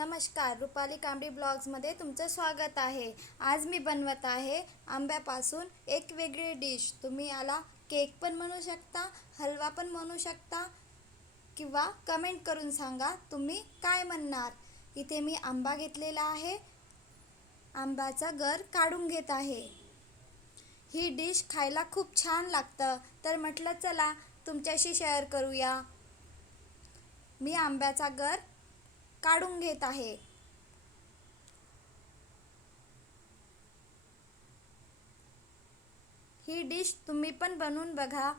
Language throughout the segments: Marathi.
नमस्कार, रुपाली कांबडी ब्लॉग्समध्ये तुमचं स्वागत आहे। आज मी बनवत आहे आंब्यापासून एक वेगळी डिश। तुम्ही याला केक पण म्हणू शकता, हलवा पण म्हणू शकता किंवा कमेंट करून सांगा तुम्ही काय म्हणणार। इथे मी आंबा घेतलेला आहे, आंब्याचा गर काढून घेत आहे। ही डिश खायला खूप छान लागतं, तर म्हटलं चला तुमच्याशी शेअर करूया। मी आंब्याचा गर काढून घेत आहे। ही डिश तुम्ही पण बनवून बघा।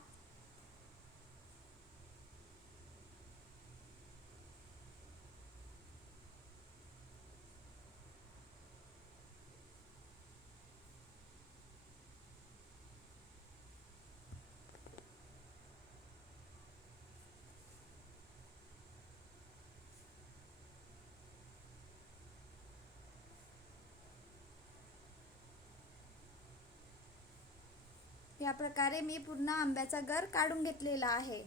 या प्रकारे मी पूर्ण आंब्याचा गर काढून घेतलेला आहे।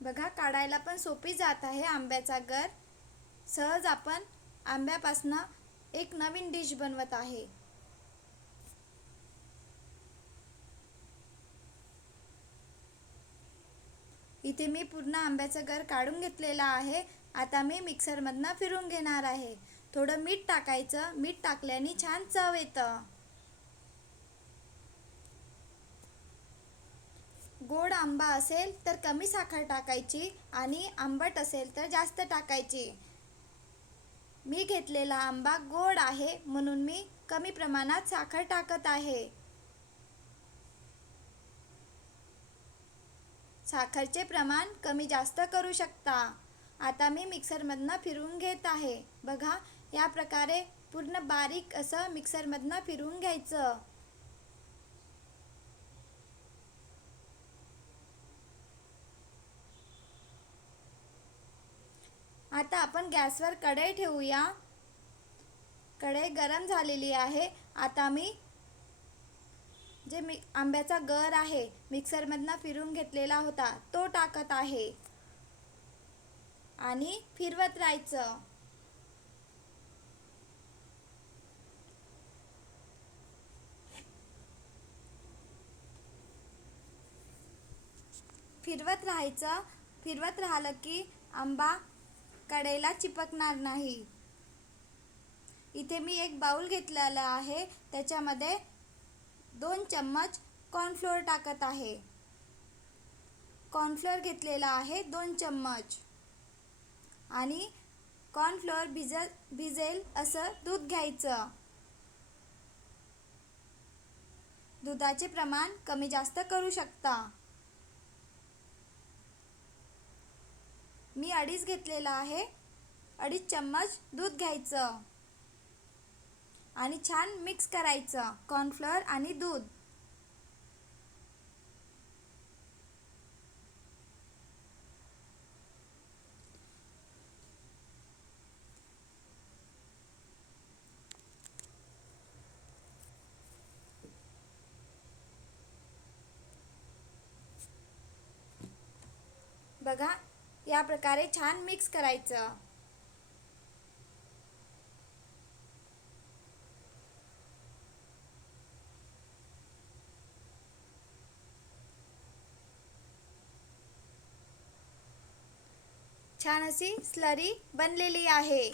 बघा, काढायला पण सोपी जात आहे आंब्याचा गर। सहज आपण आंब्यापासून एक नवीन डिश बनवत आहे। इथे मी पूर्ण आंब्याचं गर काढून घेतलेला आहे। आता मी मिक्सरमधनं फिरून घेणार आहे। थोडं मीठ टाकायचं, मीठ टाकल्याने छान चव येतं। गोड आंबा असेल तर कमी साखर टाकायची आणि आंबट असेल तर जास्त टाकायची। मी घेतलेला आंबा गोड आहे म्हणून मी कमी प्रमाणात साखर टाकत आहे। साखरचे प्रमाण कमी जास्त करू शकता। आता मी मिक्सरमधनं फिरवून घेत आहे। बघा, या प्रकारे पूर्ण बारीक असं मिक्सरमधनं फिरवून घ्यायचं। आता आपण गॅसवर कढई ठेवूया। कढई गरम झालेली आहे। आता मी आंब्याचा गर आहे मिक्सरमधनं फिरवून घेतलेला होता तो टाकत आहे आणि फिरवत राहायचं। फिरवत राहायचं। फिरवत राहिलं की आंबा कढईला चिपकणार नाही। इथे मी एक बाउल घेतलेला आहे, त्याच्यामध्ये 2 चम्मच कॉर्नफ्लोअर टाकत आहे। कॉर्नफ्लोअर घेतलेला आहे 2 चम्मच आणि कॉर्नफ्लोअर भिजेल असं दूध घ्यायचं। दुधाचे प्रमाण कमी जास्त करू शकता। मी 2.5 घेतलेला आहे, 2.5 चम्मच दूध घ्यायचं आणि छान मिक्स करायचं कॉर्नफ्लोअर आणि दूध। बघा, या प्रकारे छान मिक्स करायचं। छान अशी स्लरी बनलेली आहे।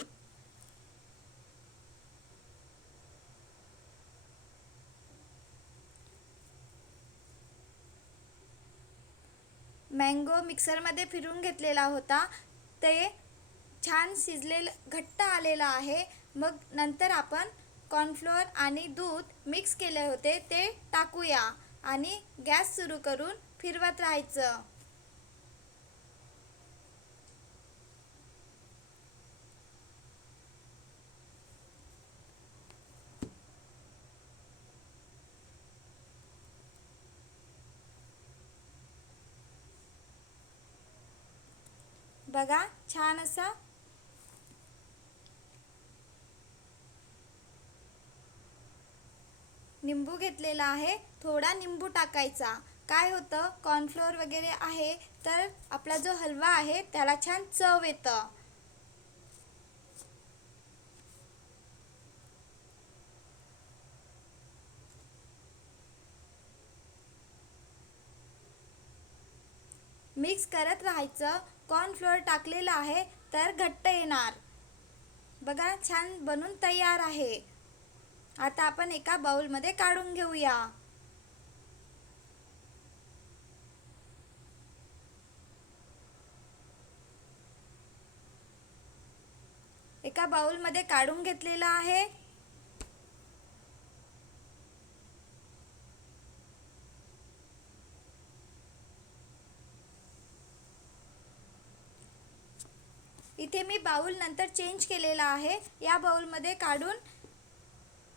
मँगो मिक्सरमध्ये फिरवून घेतलेला होता, ते छान शिजलेलं घट्ट आलेला आहे। मग नंतर आपण कॉर्नफ्लोअर आणि दूध मिक्स केले होते ते टाकूया आणि गॅस सुरू करून फिरवत राहायचं। बघा छान असा निंबू घेतलेला आहे. थोडा निंबू टाकायचा. काय होतं, कॉर्नफ्लोअर वगैरे आहे तर आपला जो हलवा आहे त्याला छान चव येतं. मिक्स करत राहायचं. कॉर्नफ्लोअर टाकलेलं आहे तर घट्ट येणार. बघा छान बनून तयार आहे. आता आपण एका बाउलमध्ये काढून घेऊया. एका बाउलमध्ये काढून घेतलेला आहे. इथे मी बाउल नंतर चेंज केलेला आहे. या बाउलमध्ये काढून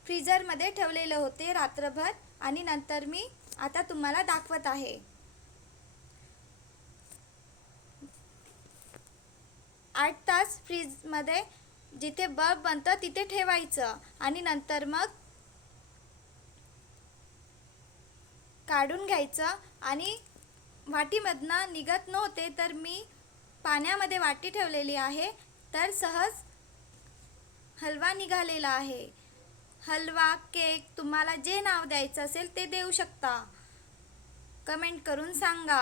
फ्रीजरमध्ये ठेवलेले होते रात्रभर आणि नंतर मी आता तुम्हाला दाखवत आहे. 8 तास फ्रीजमध्ये जिथे बर्फ बनतं तिथे ठेवायचं आणि नंतर मग काढून घ्यायचं. आणि वाटीमधनं निघत नव्हते तर मी पाण्यामध्ये वाटी ठेवलेली आहे तर सहज हलवा निघालेला आहे. हलवा, केक तुम्हाला जे नाव द्यायचं असेल ते देऊ शकता. कमेंट करून सांगा.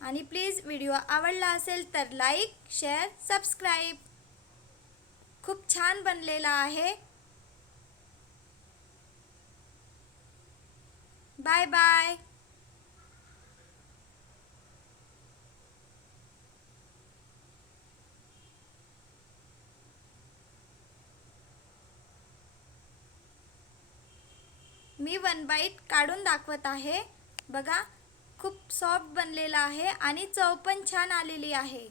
आणि प्लीज व्हिडिओ आवडला असेल तर लाईक, शेअर, सबस्क्राईब. खूप छान बनलेला आहे. Bye bye. मी 1 बाईट काढून दाखवत आहे. बघा खूप सॉफ्ट बनलेला आहे आणि चव पण छान आलेली आहे.